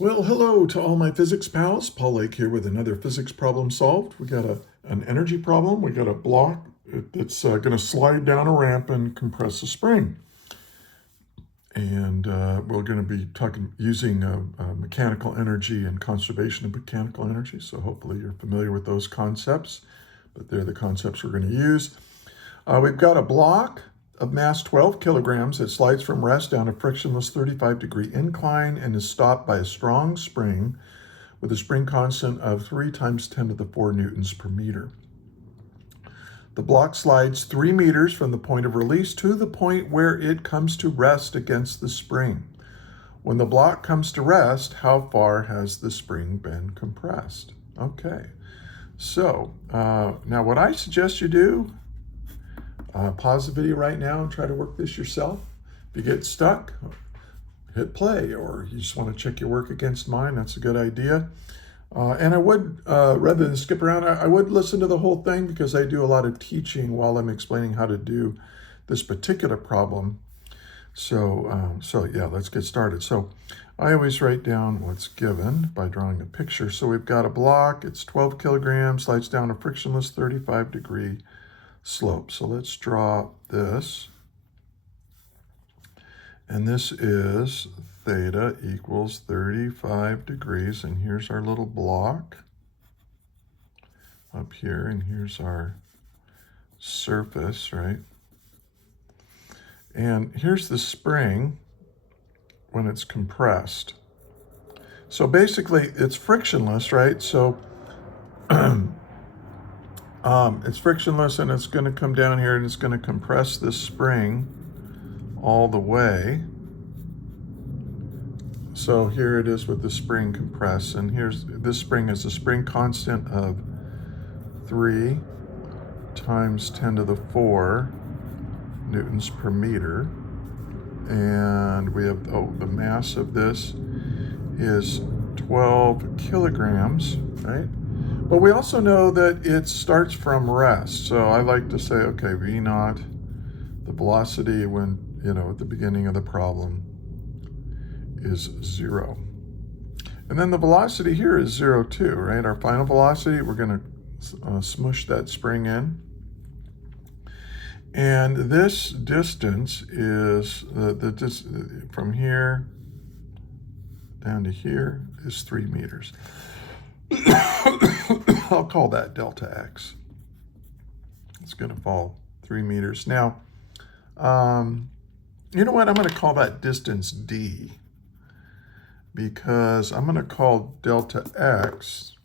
Well, hello to all my physics pals. Paul Lake here with another physics problem solved. We got an energy problem. We got a block that's going to slide down a ramp and compress a spring. And we're going to be using mechanical energy and conservation of mechanical energy. So hopefully you're familiar with those concepts, but they're the concepts we're going to use. We've got a block of mass 12 kilograms that slides from rest down a frictionless 35-degree incline and is stopped by a strong spring with a spring constant of 3 times 10 to the 4 newtons per meter. The block slides 3 meters from the point of release to the point where it comes to rest against the spring. When the block comes to rest, how far has the spring been compressed? Okay, so now what I suggest you do, pause the video right now and try to work this yourself. If you get stuck, hit play, or you just want to check your work against mine, that's a good idea. And I would, rather than skip around, I would listen to the whole thing because I do a lot of teaching while I'm explaining how to do this particular problem. So yeah, let's get started. So I always write down what's given by drawing a picture. So we've got a block, it's 12 kilograms, slides down a frictionless 35-degree slope. So let's draw this. And this is theta equals 35 degrees. And here's our little block up here. And here's our surface, right? And here's the spring when it's compressed. So basically it's frictionless, right? So it's frictionless, and it's going to come down here and it's going to compress this spring all the way. So here it is with the spring compressed, and here's this spring is a spring constant of 3 times 10 to the 4 newtons per meter. And we have, the mass of this is 12 kilograms, right? But we also know that it starts from rest. So I like to say, okay, V naught, the velocity when, at the beginning of the problem is 0. And then the velocity here is 0 too, right? Our final velocity, we're going to smush that spring in. And this distance is, from here down to here is 3 meters. I'll call that delta x. It's going to fall 3 meters. Now, you know what? I'm going to call that distance d, because I'm going to call delta x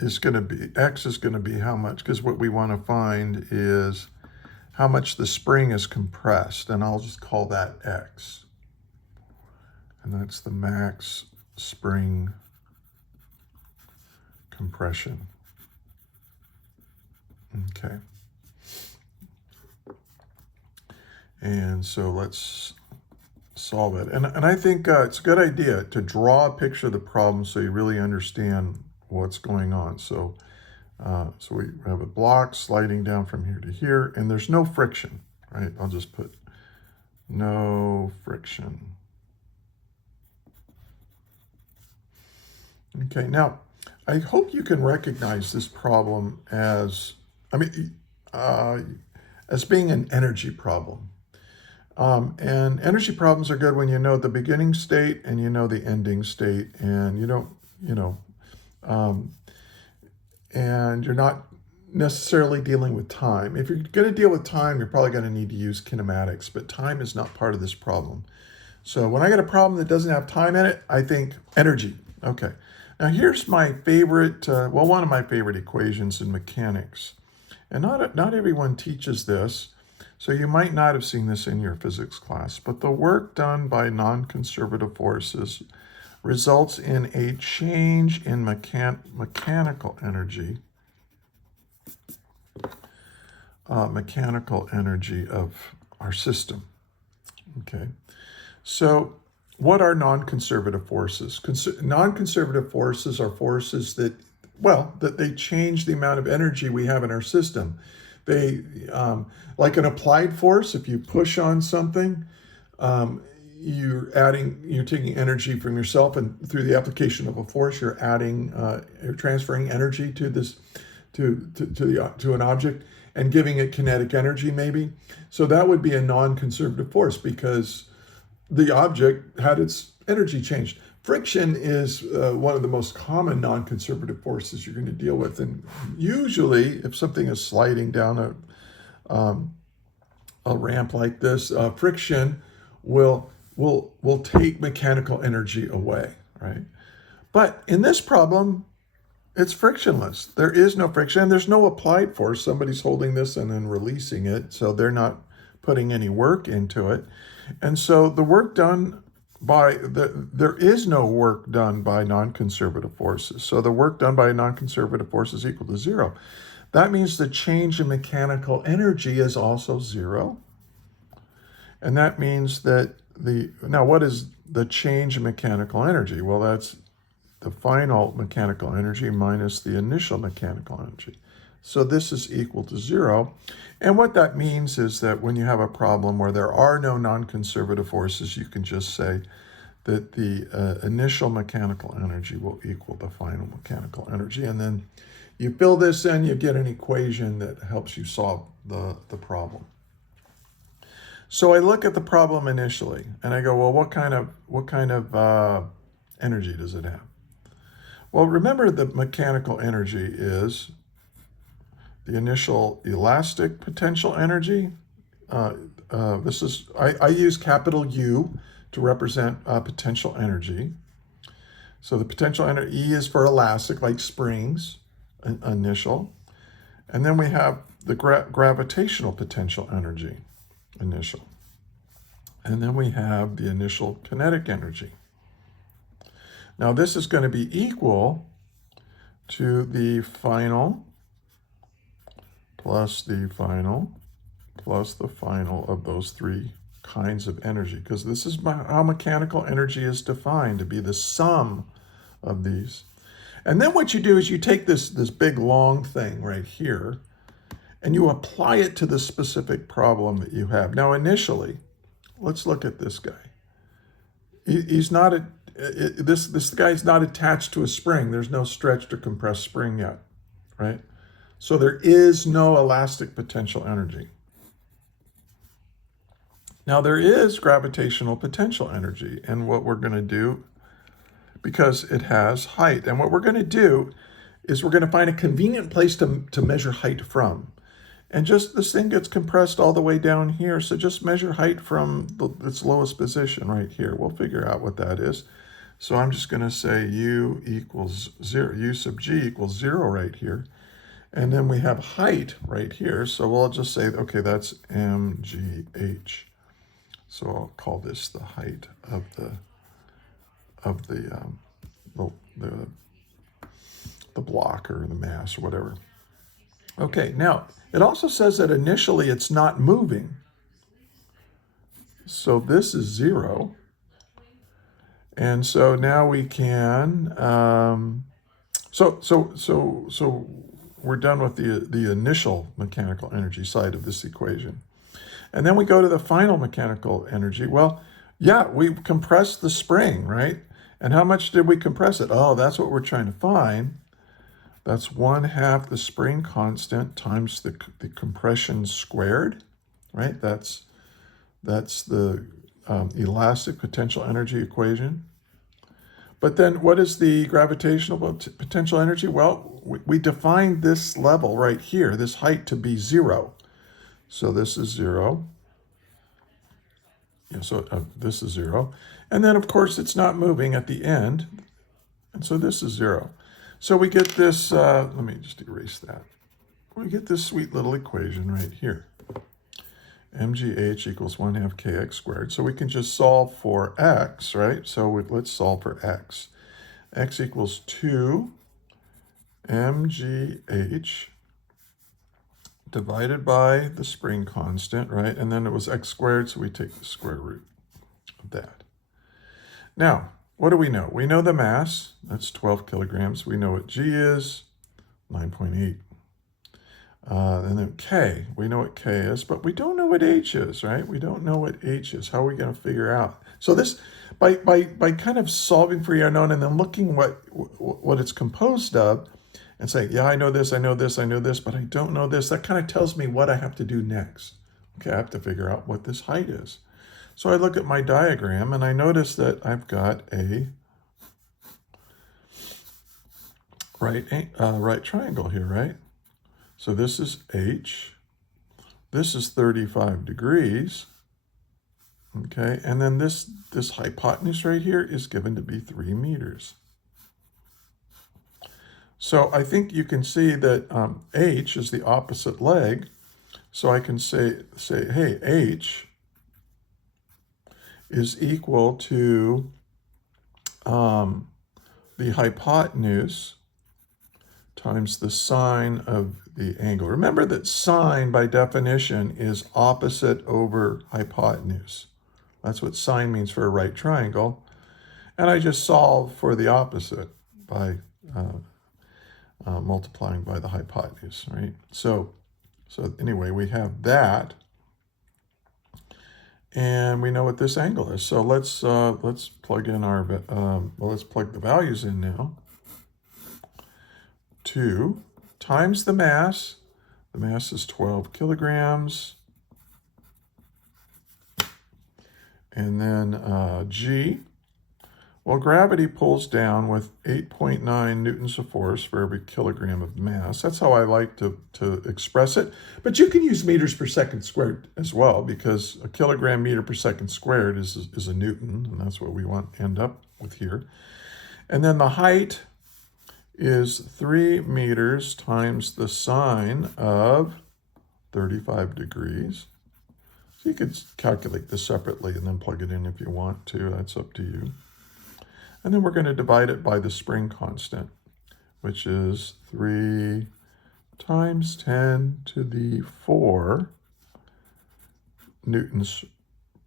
is going to be, x is going to be how much, because what we want to find is how much the spring is compressed, and I'll just call that x. And that's the max spring compression. Okay. And so let's solve it. And I think it's a good idea to draw a picture of the problem so you really understand what's going on. So, so we have a block sliding down from here to here, and there's no friction, right? I'll just put no friction. Okay, now I hope you can recognize this problem as, as being an energy problem. And energy problems are good when you know the beginning state and you know the ending state, and you don't, and you're not necessarily dealing with time. If you're going to deal with time, you're probably going to need to use kinematics, but time is not part of this problem. So when I get a problem that doesn't have time in it, I think energy. Okay. Now here's my favorite, one of my favorite equations in mechanics. And not everyone teaches this, so you might not have seen this in your physics class, but the work done by non-conservative forces results in a change in mechanical energy of our system. Okay, so what are non-conservative forces? Non-conservative forces are forces that, that they change the amount of energy we have in our system. They, like an applied force, if you push on something, you're taking energy from yourself, and through the application of a force, you're transferring energy to this, to an object, and giving it kinetic energy, maybe. So that would be a non-conservative force because the object had its energy changed. Friction is one of the most common non-conservative forces you're going to deal with, and usually, if something is sliding down a ramp like this, friction will take mechanical energy away, right? But in this problem, it's frictionless. There is no friction. There's no applied force. Somebody's holding this and then releasing it, so they're not putting any work into it. And so the work done there is no work done by non-conservative forces. So the work done by non-conservative force is equal to zero. That means the change in mechanical energy is also zero. And that means that now what is the change in mechanical energy? Well, that's the final mechanical energy minus the initial mechanical energy. So this is equal to zero. And what that means is that when you have a problem where there are no non-conservative forces, you can just say that the initial mechanical energy will equal the final mechanical energy. And then you fill this in, you get an equation that helps you solve the problem. So I look at the problem initially and I go, well, what kind of energy does it have? Well, remember the mechanical energy is the initial elastic potential energy. I use capital U to represent potential energy. So the potential energy, E is for elastic, like springs, initial. And then we have the gravitational potential energy, initial. And then we have the initial kinetic energy. Now this is going to be equal to the final plus the final plus the final of those three kinds of energy, because this is how mechanical energy is defined, to be the sum of these. And then what you do is you take this big long thing right here and you apply it to the specific problem that you have. Now initially, let's look at this guy. He's not this guy's not attached to a spring. There's no stretched or compressed spring yet, right? So there is no elastic potential energy. Now there is gravitational potential energy, and what we're going to do, because it has height, and what we're going to do is we're going to find a convenient place to measure height from. And just this thing gets compressed all the way down here, so just measure height from its lowest position right here. We'll figure out what that is. So I'm just going to say U equals 0, U sub G equals 0 right here. And then we have height right here, so we'll just say, okay, that's mgh. So I'll call this the height of the block or the mass or whatever. Okay, now it also says that initially it's not moving. So this is 0. And so now we can, so we're done with the initial mechanical energy side of this equation. And then we go to the final mechanical energy. Well, yeah, we compressed the spring, right? And how much did we compress it? Oh, that's what we're trying to find. That's 1/2 the spring constant times the compression squared, right? That's the elastic potential energy equation. But then what is the gravitational potential energy? Well, we defined this level right here, this height, to be 0. So this is 0. Yeah, so this is 0. And then, of course, it's not moving at the end. And so this is 0. So we get this, let me just erase that. We get this sweet little equation right here. mgh equals 1/2 kx squared. So we can just solve for x, right? So let's solve for x. X equals 2 mgh divided by the spring constant, right? And then it was x squared, so we take the square root of that. Now, what do we know? We know the mass, that's 12 kilograms. We know what G is, 9.8. And then K, we know what K is, but we don't know what H is, right? We don't know what H is. How are we going to figure out? So this, by kind of solving for the unknown and then looking what it's composed of and saying, yeah, I know this, I know this, I know this, but I don't know this, that kind of tells me what I have to do next. Okay, I have to figure out what this height is. So I look at my diagram and I notice that I've got a right triangle here, right? So this is H, this is 35 degrees, okay? And then this hypotenuse right here is given to be 3 meters. So I think you can see that H is the opposite leg. So I can say, hey, H is equal to the hypotenuse times the sine of the angle. Remember that sine, by definition, is opposite over hypotenuse. That's what sine means for a right triangle. And I just solve for the opposite by multiplying by the hypotenuse, right? So anyway, we have that. And we know what this angle is. So let's plug in our, let's plug the values in now. 2 times the mass. The mass is 12 kilograms. And then G. Well, gravity pulls down with 8.9 newtons of force for every kilogram of mass. That's how I like to express it. But you can use meters per second squared as well, because a kilogram meter per second squared is a newton, and that's what we want to end up with here. And then the height is 3 meters times the sine of 35 degrees. So you could calculate this separately and then plug it in if you want to. That's up to you. And then we're going to divide it by the spring constant, which is 3 times 10 to the 4 newtons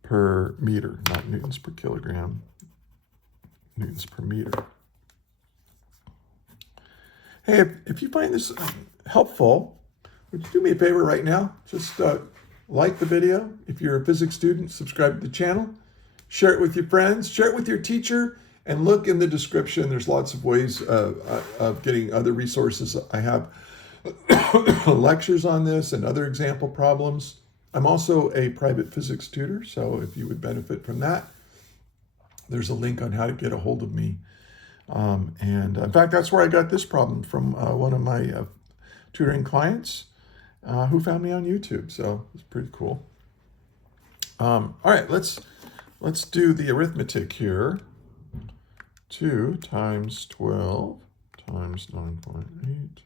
per meter, not newtons per kilogram, newtons per meter. Hey, if you find this helpful, would you do me a favor right now? Just like the video. If you're a physics student, subscribe to the channel. Share it with your friends. Share it with your teacher. And look in the description. There's lots of ways of getting other resources. I have lectures on this and other example problems. I'm also a private physics tutor, so if you would benefit from that, there's a link on how to get a hold of me. And in fact, that's where I got this problem from one of my tutoring clients who found me on YouTube. So it's pretty cool. All right, let's do the arithmetic here. 2 times 12 times 9.8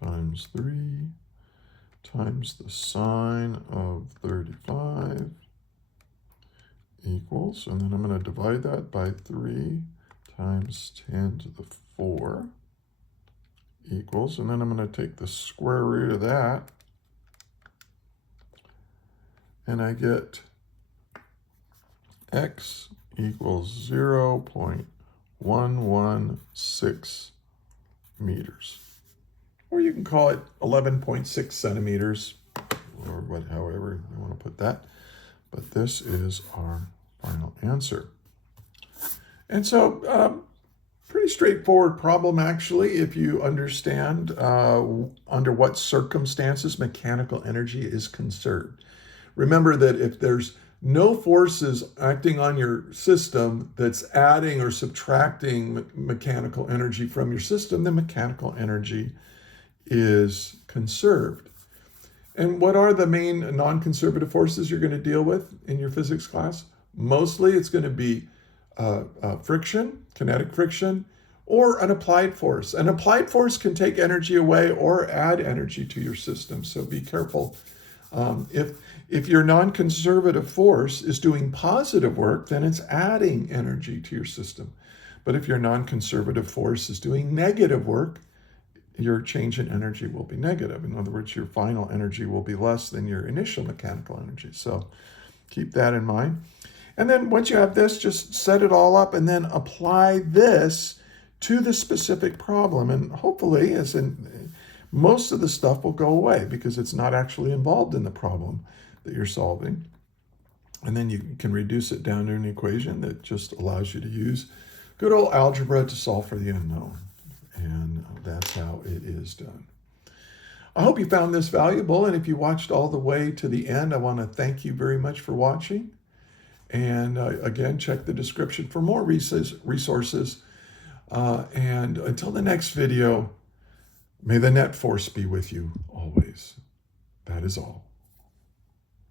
times 3 times the sine of 35 equals, and then I'm going to divide that by 3 times 10 to the 4 equals, and then I'm going to take the square root of that, and I get x equals 0.116 meters. Or you can call it 11.6 centimeters, or however you want to put that. But this is our final answer. And so, pretty straightforward problem, actually, if you understand under what circumstances mechanical energy is conserved. Remember that if there's no forces acting on your system that's adding or subtracting mechanical energy from your system, then mechanical energy is conserved. And what are the main non-conservative forces you're going to deal with in your physics class? Mostly it's going to be friction, kinetic friction, or an applied force. An applied force can take energy away or add energy to your system, so be careful. If your non-conservative force is doing positive work, then it's adding energy to your system. But if your non-conservative force is doing negative work, your change in energy will be negative. In other words, your final energy will be less than your initial mechanical energy. So keep that in mind. And then once you have this, just set it all up and then apply this to the specific problem. And hopefully, most of the stuff will go away because it's not actually involved in the problem that you're solving. And then you can reduce it down to an equation that just allows you to use good old algebra to solve for the unknown. And that's how it is done. I hope you found this valuable. And if you watched all the way to the end, I want to thank you very much for watching. And again, check the description for more resources. And until the next video, may the net force be with you always. That is all.